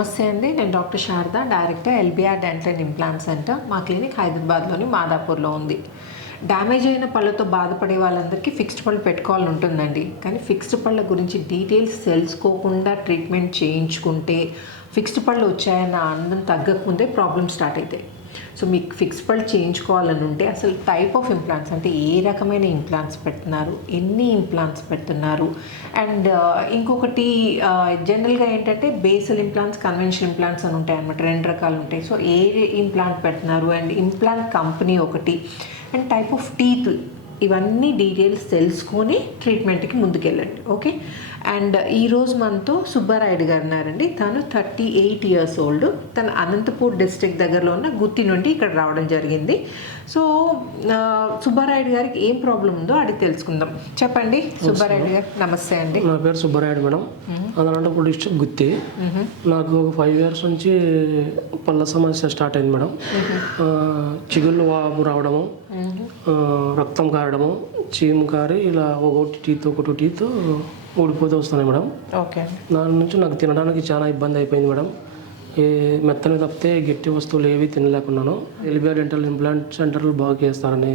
నమస్తే అండి, నేను doctor Sharada, director LBR dental and implant centre. మా క్లినిక్ హైదరాబాద్లోని మాదాపూర్లో ఉంది. డ్యామేజ్ అయిన పళ్ళతో బాధపడే వాళ్ళందరికీ ఫిక్స్డ్ పళ్ళు పెట్టుకోవాలని ఉంటుందండి. కానీ ఫిక్స్డ్ పళ్ళ గురించి డీటెయిల్స్ తెలుసుకోకుండా ట్రీట్మెంట్ చేయించుకుంటే ఫిక్స్డ్ పళ్ళు వచ్చాయన్న ఆనందం తగ్గకముందే ప్రాబ్లమ్ స్టార్ట్ అవుతాయి. సో మీకు ఫిక్స్డ్ పళ్ళు చేయించుకోవాలని ఉంటే అసలు టైప్ ఆఫ్ ఇంప్లాంట్స్ అంటే ఏ రకమైన ఇంప్లాంట్స్ పెడుతున్నారు, ఎన్ని ఇంప్లాంట్స్ పెడుతున్నారు, అండ్ ఇంకొకటి జనరల్గా ఏంటంటే బేసల్ ఇంప్లాంట్స్, కన్వెన్షనల్ ఇంప్లాంట్స్ అని ఉంటాయి అన్నమాట. 2 రకాలు ఉంటాయి. సో ఏ ఇంప్లాంట్ పెడుతున్నారు అండ్ ఇంప్లాంట్ కంపెనీ ఒకటి అండ్ టైప్ ఆఫ్ టీత్, ఇవన్నీ డీటెయిల్స్ తెలుసుకొని ట్రీట్మెంట్కి ముందుకెళ్ళండి. ఓకే. అండ్ ఈరోజు మనతో సుబ్బారాయుడు గారు ఉన్నారండి. తను 38 years old. తను అనంతపూర్ డిస్ట్రిక్ట్ దగ్గరలో ఉన్న గుత్తి నుండి ఇక్కడ రావడం జరిగింది. సో సుబ్బారాయుడు గారికి ఏం ప్రాబ్లం ఉందో అడిగి తెలుసుకుందాం. చెప్పండి సుబ్బారాయుడు గారు. నమస్తే అండి. నా పేరు సుబ్బారాయుడు మేడం. అనంతపూర్ డిస్ట్రిక్ట్ గుత్తి. నాకు 5 years నుంచి పళ్ళ సమస్య స్టార్ట్ అయింది మేడం. చిగుళ్ళు వాపు రావడము, రక్తం కారడము, చీము కారి ఇలా ఒకటి టీత్ ఊడిపోతూ వస్తున్నాయి మేడం. ఓకే. దాని నుంచి నాకు తినడానికి చాలా ఇబ్బంది అయిపోయింది మేడం. ఏ మెత్తని తప్పితే గట్టి వస్తువులు ఏవి తినలేకున్నాను. ఎల్బిఆర్ డెంటల్ ఇంప్లాంట్ సెంటర్లు బాగా చేస్తారని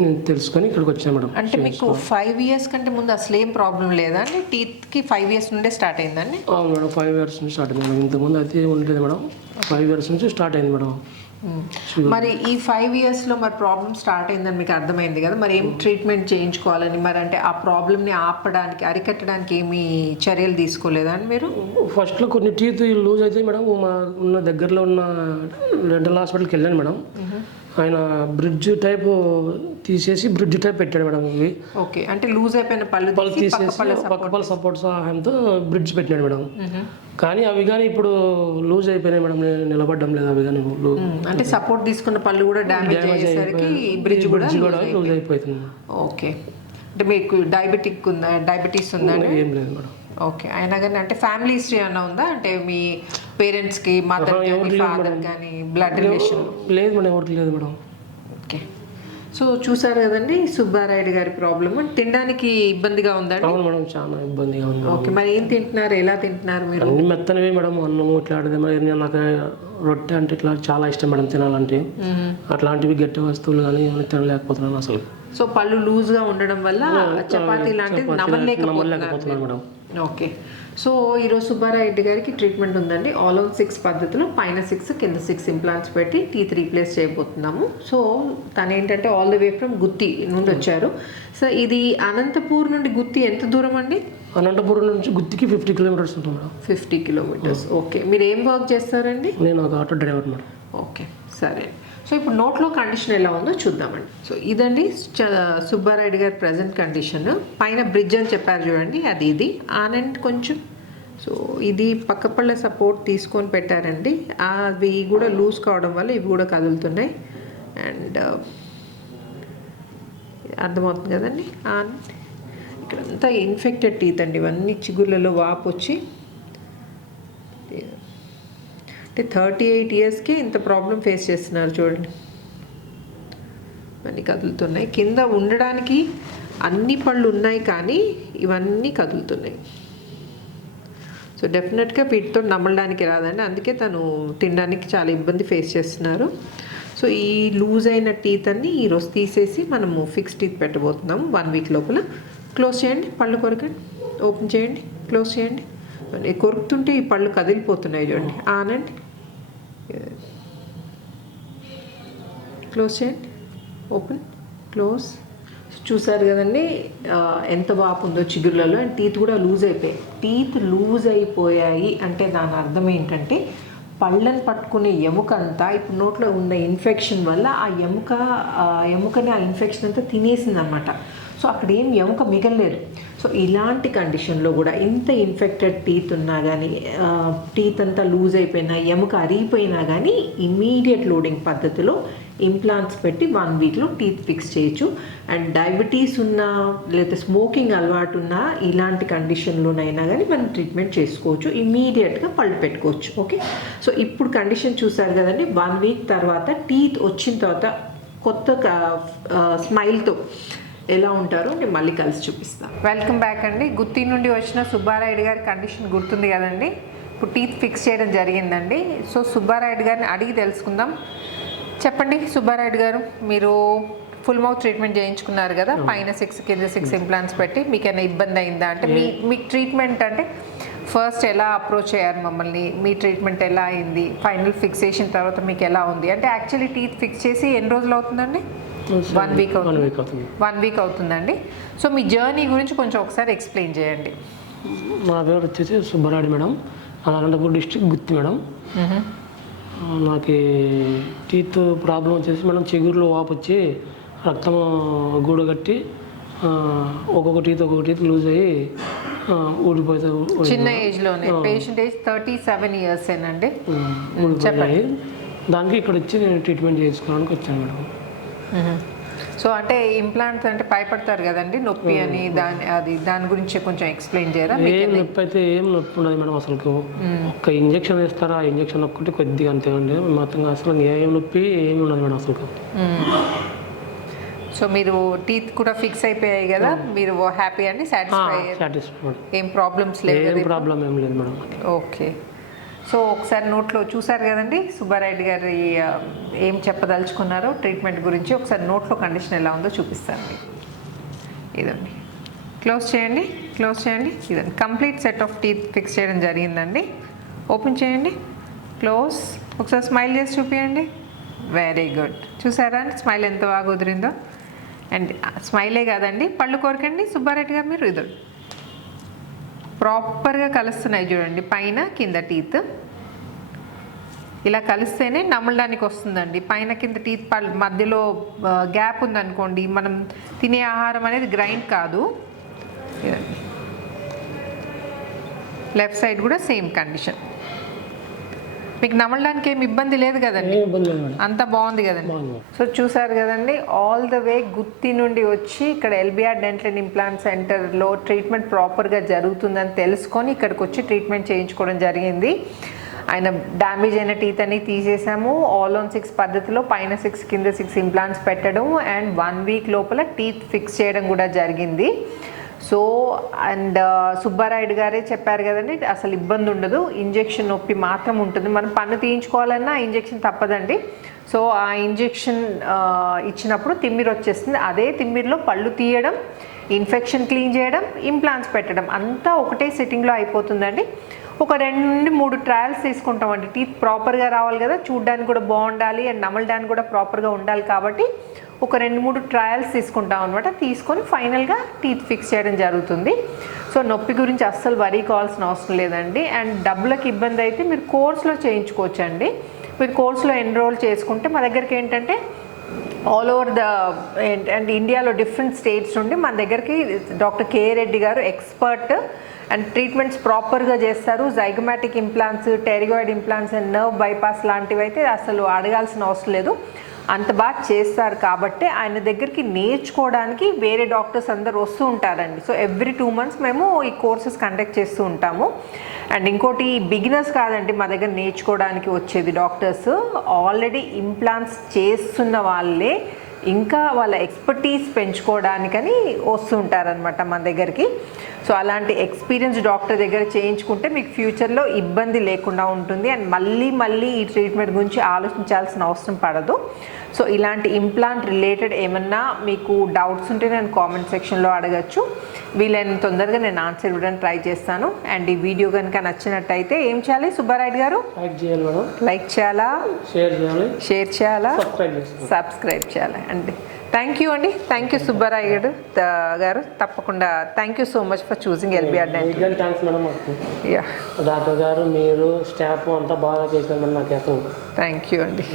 నేను తెలుసుకొని ఇక్కడికి వచ్చాను మేడం. అంటే మీకు 5 years కంటే ముందు అసలు ఏం ప్రాబ్లం లేదా అండి? టీత్కి 5 years నుండే స్టార్ట్ అయిందండి? అవును మేడం, 5 years నుంచి స్టార్ట్ అయింది మేడం. ఇంతకుముందు అయితే ఉండలేదు మేడం. 5 years నుంచి స్టార్ట్ అయింది మేడం. మరి ఈ 5 yearsలో మరి ప్రాబ్లం స్టార్ట్ అయిందని మీకు అర్థమైంది కదా, మరి ఏం ట్రీట్మెంట్ చేయించుకోవాలని, మరి అంటే ఆ ప్రాబ్లమ్ని ఆపడానికి, అరికట్టడానికి ఏమి చర్యలు తీసుకోలేదా అని మీరు? ఫస్ట్లో కొన్ని టీత్ లూజ్ అయితే మేడం, మా ఉన్న దగ్గరలో ఉన్న డెంటల్ హాస్పిటల్కి వెళ్ళాను మేడం. ఆయన బ్రిడ్జ్ టైప్ తీసేసి బ్రిడ్జ్ టైప్ పెట్టాడు మేడం. ఇవి ఓకే. అంటే లూజ్ అయిపోయిన పళ్ళు తీసేసి పక్క పళ్ళ సపోర్ట్ సహాయంతో బ్రిడ్జ్ పెట్టాడు మేడం. కానీ అవి కానీ ఇప్పుడు లూజ్ అయిపోయినాయి మేడం. నిలబడడం లేదు అవి కానీ. అంటే సపోర్ట్ తీసుకున్న పళ్ళు కూడా డ్యామేజ్ అయ్యేసరికి బ్రిడ్జ్ కూడా లూజ్ అయిపోతుంది. ఓకే. అంటే మీకు డయాబెటీస్ ఉందా? ఏం లేదు మేడం. ఓకే. అయినా కానీ అంటే ఫ్యామిలీ హిస్టరీ అన్న ఉందా? అంటే మీ పేరెంట్స్కి, మదర్ కానీ ఫాదర్ కానీ బ్లడ్ రిలేషన్? లేదు మేడం, ఎవరికి లేదు మేడం. ఓకే. సో చూసారు కదండి సుబ్బారాయుడు గారి ప్రాబ్లమ్. తినడానికి ఇబ్బందిగా ఉందండి? అవును మేడం, చాలా ఇబ్బందిగా ఉంది. ఓకే. మరి ఏం తింటున్నారు, ఎలా తింటున్నారు మీరు? అన్ని మెత్తనవి మేడం. అన్నం ఇట్లా ఆడితే మరి నాకు రొట్టె అంటే ఇట్లా చాలా ఇష్టం మేడం తినాలంటే. అట్లాంటివి గట్టి వస్తువులు కానీ తినలేకపోతున్నాను అసలు. సో పళ్ళు లూజ్గా ఉండడం వల్ల చపాతీ లాంటివి నమలలేకపోతున్నారు మేడం. ఓకే. సో ఈరోజు సుబ్బారాయుడు గారికి ట్రీట్మెంట్ ఉందండి. ఆల్ ఆన్ 6 పద్ధతిలో, పైన 6 కింద 6 ఇంప్లాంట్స్ పెట్టి టీత్ రీప్లేస్ చేయబోతున్నాము. సో తను ఏంటంటే ఆల్ ది వే ఫ్రమ్ గుత్తి నుండి వచ్చారు. సో ఇది అనంతపూర్ నుండి గుత్తి ఎంత దూరం అండి? అనంతపురం నుంచి గుత్తికి 50 kilometers ఉంటుంది మేడం. 50 kilometers. ఓకే. మీరు ఏం వర్క్ చేస్తారండి? నేను ఒక ఆటో డ్రైవర్ మేడం. ఓకే, సరే. సో ఇప్పుడు నోట్లో కండిషన్ ఎలా ఉందో చూద్దామండి. సో ఇదండి సుబ్బారాయుడు గారి ప్రజెంట్ కండిషన్. పైన బ్రిడ్జ్ అని చెప్పారు చూడండి, అది ఇది ఆనండ్ కొంచెం. సో ఇది పక్క పళ్ళ సపోర్ట్ తీసుకొని పెట్టారండి. అవి కూడా లూజ్ కావడం వల్ల ఇవి కూడా కదులుతున్నాయి. అండ్ అర్థమవుతుంది కదండి. ఇక్కడంతా ఇన్ఫెక్టెడ్ టీత్ అండి. ఇవన్నీ చిగుళ్ళలో వాపు వచ్చి, అంటే 38 yearsకే ఇంత ప్రాబ్లం ఫేస్ చేస్తున్నారు చూడండి. ఇవన్నీ కదులుతున్నాయి. కింద ఉండడానికి అన్ని పళ్ళు ఉన్నాయి కానీ ఇవన్నీ కదులుతున్నాయి. సో డెఫినెట్గా వీటితో నమ్మడానికి రాదండి. అందుకే తను తినడానికి చాలా ఇబ్బంది ఫేస్ చేస్తున్నారు. సో ఈ లూజ్ అయిన టీత్ అన్ని ఈరోజు తీసేసి మనము ఫిక్స్ టీత్ పెట్టబోతున్నాము 1 week లోపల. క్లోజ్ చేయండి, పళ్ళు కొరకండి, ఓపెన్ చేయండి, క్లోజ్ చేయండి. కొరుకుతుంటే ఈ పళ్ళు కదిలిపోతున్నాయి చూడండి. ఆనండి, క్లోజ్ చేయండి, ఓపెన్, క్లోజ్. చూసారు కదండి ఎంత వాపు ఉందో చిగుర్లలో. అండ్ టీత్ కూడా లూజ్ అయిపోయాయి. టీత్ లూజ్ అయిపోయాయి అంటే దాని అర్థం ఏంటంటే పళ్ళని పట్టుకునే ఎముక అంతా ఇప్పుడు నోట్లో ఉన్న ఇన్ఫెక్షన్ వల్ల ఆ ఎముకని ఆ ఇన్ఫెక్షన్ అంతా తినేసింది అనమాట. సో అక్కడ ఏం ఎముక మిగలలేదు. సో ఇలాంటి కండిషన్లో కూడా ఇంత ఇన్ఫెక్టెడ్ టీత్ ఉన్నా కానీ, టీత్ అంతా లూజ్ అయిపోయినా, ఎముక అరిగిపోయినా కానీ ఇమీడియట్ లోడింగ్ పద్ధతిలో ఇంప్లాంట్స్ పెట్టి 1 weekలో టీత్ ఫిక్స్ చేయొచ్చు. అండ్ డయాబెటీస్ ఉన్నా లేదా స్మోకింగ్ అలవాటు ఉన్నా ఇలాంటి కండిషన్లోనైనా కానీ మనం ట్రీట్మెంట్ చేసుకోవచ్చు. ఇమీడియట్గా పళ్ళు పెట్టుకోవచ్చు. ఓకే. సో ఇప్పుడు కండిషన్ చూసారు కదండి. 1 week తర్వాత టీత్ వచ్చిన తర్వాత కొత్త స్మైల్తో ఎలా ఉంటారో నేను మళ్ళీ కలిసి చూపిస్తాను. వెల్కమ్ బ్యాక్ అండి. గుత్తి నుండి వచ్చిన సుబ్బారాయుడు గారి కండిషన్ గుర్తుంది కదండి. ఇప్పుడు టీత్ ఫిక్స్ చేయడం జరిగిందండి. సో సుబ్బారాయుడు గారిని అడిగి తెలుసుకుందాం. చెప్పండి సుబ్బారాయుడు గారు, మీరు ఫుల్ మౌత్ ట్రీట్మెంట్ చేయించుకున్నారు కదా, పైన 6 కింద 6 ఇంప్లాంట్స్ పెట్టి మీకు ఏమైనా ఇబ్బంది అయిందా? అంటే మీకు ట్రీట్మెంట్ అంటే ఫస్ట్ ఎలా అప్రోచ్ అయ్యారు మమ్మల్ని, మీ ట్రీట్మెంట్ ఎలా అయింది, ఫైనల్ ఫిక్సేషన్ తర్వాత మీకు ఎలా ఉంది? అంటే యాక్చువల్లీ టీత్ ఫిక్స్ చేసి ఎన్ని రోజులు అవుతుందండి? 1 వీక్ అవుతుంది. 1 వీక్ అవుతుందండి. సో మీ జర్నీ గురించి కొంచెం ఒకసారి ఎక్స్ప్లెయిన్ చేయండి. నా పేరు వచ్చేసి సుబ్బారాయుడు మేడం, అనంతపూర్ డిస్ట్రిక్ట్ గుత్తి మేడం. నాకు టీత్ ప్రాబ్లం వచ్చేసి మేడం చిగురులో వాపు వచ్చి రక్తం గూడు కట్టి ఒక్కొక్క టీత్ లూజ్ అయ్యి ఊడిపోతే చిన్న ఏజ్లోనే. పేషెంట్ ఏజ్ 37 years ఏనండి. ఊడిపోయాయి. దానికి ఇక్కడ వచ్చి నేను ట్రీట్మెంట్ చేసుకోవడానికి వచ్చాను మేడం. సో అంటే ఇంప్లాంట్స్ అంటే భయపడతారు కదండి, నొప్పి అని, దాని గురించి కొంచెం ఎక్స్ప్లెయిన్ చేయరా? ఏం నొప్పి అయితే ఏం నొప్పి ఉండదు మేడం. అసలు ఒక్క ఇంజక్షన్ వేస్తారు, ఆ ఇంజక్షన్ ఒక్కటి కొద్దిగా అంతేనండి. మొత్తంగా అసలు ఏం నొప్పి ఏమి ఉండదు మేడం అసలు. సో మీరు టీత్ కూడా ఫిక్స్ అయిపోయాయి కదా, మీరు హ్యాపీ అండి? సాటిస్ఫై? ఏం ప్రాబ్లమ్స్ లేదు? ప్రాబ్లం ఏం లేదు మేడం. ఓకే. సో ఒకసారి నోట్లో చూసారు కదండి సుబ్బారాయుడు గారు ఏం చెప్పదలుచుకున్నారో ట్రీట్మెంట్ గురించి. ఒకసారి నోట్లో కండిషన్ ఎలా ఉందో చూపిస్తాను. ఇదండి, క్లోజ్ చేయండి. ఇదండి complete set of teeth fix చేయడం జరిగిందండి. ఓపెన్ చేయండి, క్లోజ్. ఒకసారి స్మైల్ చేసి చూపించండి. Very good. చూసారా అండి స్మైల్ ఎంత బాగా కుదిరిందో? అండ్ స్మైలే కాదండి, పళ్ళు కోరకండి సుబ్బారెడ్డి గారు. మీరు ఇది ప్రాపర్గా కలుస్తున్నాయి చూడండి, పైన కింద టీత్ ఇలా కలిస్తేనే నమలడానికి వస్తుందండి. పైన కింద టీత్ మధ్యలో గ్యాప్ ఉందనుకోండి, మనం తినే ఆహారం అనేది గ్రైండ్ కాదు. లెఫ్ట్ సైడ్ కూడా సేమ్ కండిషన్. మీకు నమలడానికి ఏమి ఇబ్బంది లేదు కదండి? అంత బాగుంది కదండి. సో చూసారు కదండి, ఆల్ ద వే గుత్తి నుండి వచ్చి ఇక్కడ ఎల్బిఆర్ డెంటల్ అండ్ ఇంప్లాంట్ సెంటర్లో ట్రీట్మెంట్ ప్రాపర్గా జరుగుతుందని తెలుసుకొని ఇక్కడికి వచ్చి ట్రీట్మెంట్ చేయించుకోవడం జరిగింది. ఆయన డ్యామేజ్ అయిన టీత్ అని తీసేసాము. ఆల్ ఆన్ 6 పద్ధతిలో పైన 6 కింద 6 ఇంప్లాంట్స్ పెట్టడం అండ్ 1 వీక్ లోపల టీత్ ఫిక్స్ చేయడం కూడా జరిగింది. సో అండ్ సుబ్బారాయుడు గారే చెప్పారు కదండి, అసలు ఇబ్బంది ఉండదు, ఇంజెక్షన్ నొప్పి మాత్రం ఉంటుంది. మనం పన్ను తీయించుకోవాలన్నా ఇంజెక్షన్ తప్పదండి. సో ఆ ఇంజెక్షన్ ఇచ్చినప్పుడు తిమ్మిరి వచ్చేస్తుంది. అదే తిమ్మిరిలో పళ్ళు తీయడం, ఇన్ఫెక్షన్ క్లీన్ చేయడం, ఇంప్లాంట్స్ పెట్టడం అంతా ఒకటే సిట్టింగ్లో అయిపోతుందండి. ఒక 2 నుండి 3 ట్రయల్స్ తీసుకుంటామండి. టీత్ ప్రాపర్గా రావాలి కదా, చూడడానికి కూడా బాగుండాలి అండ్ నమలడానికి కూడా ప్రాపర్గా ఉండాలి కాబట్టి ఒక 2-3 ట్రయల్స్ తీసుకుంటాం అనమాట. తీసుకొని ఫైనల్గా టీత్ ఫిక్స్ చేయడం జరుగుతుంది. సో నొప్పి గురించి అస్సలు వరీ కావాల్సిన అవసరం లేదండి. అండ్ డబ్బులకు ఇబ్బంది అయితే మీరు కోర్స్లో చేయించుకోవచ్చండి. మీరు కోర్స్లో ఎన్రోల్ చేసుకుంటే మా దగ్గరికి ఏంటంటే ఆల్ ఓవర్ అండ్ ఇండియాలో డిఫరెంట్ స్టేట్స్ నుండి మన దగ్గరికి డాక్టర్ కే రెడ్డి గారు ఎక్స్పర్ట్ అండ్ ట్రీట్మెంట్స్ ప్రాపర్గా చేస్తారు. జైగమాటిక్ implants, pterygoid implants and nerve bypass లాంటివి అయితే అసలు అడగాల్సిన అవసరం లేదు, అంత బాగా చేస్తారు. కాబట్టి ఆయన దగ్గరికి నేర్చుకోవడానికి వేరే డాక్టర్స్ అందరు వస్తూ ఉంటారండి. సో ఎవ్రీ 2 months మేము ఈ కోర్సెస్ కండక్ట్ చేస్తూ ఉంటాము. అండ్ ఇంకోటి బిగినర్స్ కాదండి మా దగ్గర నేర్చుకోవడానికి వచ్చేది డాక్టర్స్, ఆల్రెడీ ఇంప్లాంట్స్ చేస్తున్న వాళ్ళే ఇంకా వాళ్ళ ఎక్స్పర్టీస్ పెంచుకోవడానికని వస్తూ ఉంటారనమాట మన దగ్గరికి. సో అలాంటి ఎక్స్పీరియన్స్ డాక్టర్ దగ్గర చేయించుకుంటే మీకు ఫ్యూచర్లో ఇబ్బంది లేకుండా ఉంటుంది అండ్ మళ్ళీ ఈ ట్రీట్మెంట్ గురించి ఆలోచించాల్సిన అవసరం పడదు. సో ఇలాంటి ఇంప్లాంట్ రిలేటెడ్ ఏమన్నా మీకు డౌట్స్ ఉంటే నేను కామెంట్ సెక్షన్లో అడగచ్చు. వీలైనంత తొందరగా నేను ఆన్సర్ ఇవ్వడానికి ట్రై చేస్తాను. అండ్ ఈ వీడియో కనుక నచ్చినట్టయితే ఏం చేయాలి సుబ్బారాయుడు గారు? లైక్ చేయాలా, షేర్ చేయాలా, సబ్స్క్రైబ్ చేయాలి అండి. థ్యాంక్ యూ అండి. థ్యాంక్ యూ సుబ్బారాయుడు గారు. తప్పకుండా thank you so much for choosing LBR dental. Doctor గారు, మీరు స్టాఫ్ అంతా బాగా చేశారు. థ్యాంక్ యూ అండి.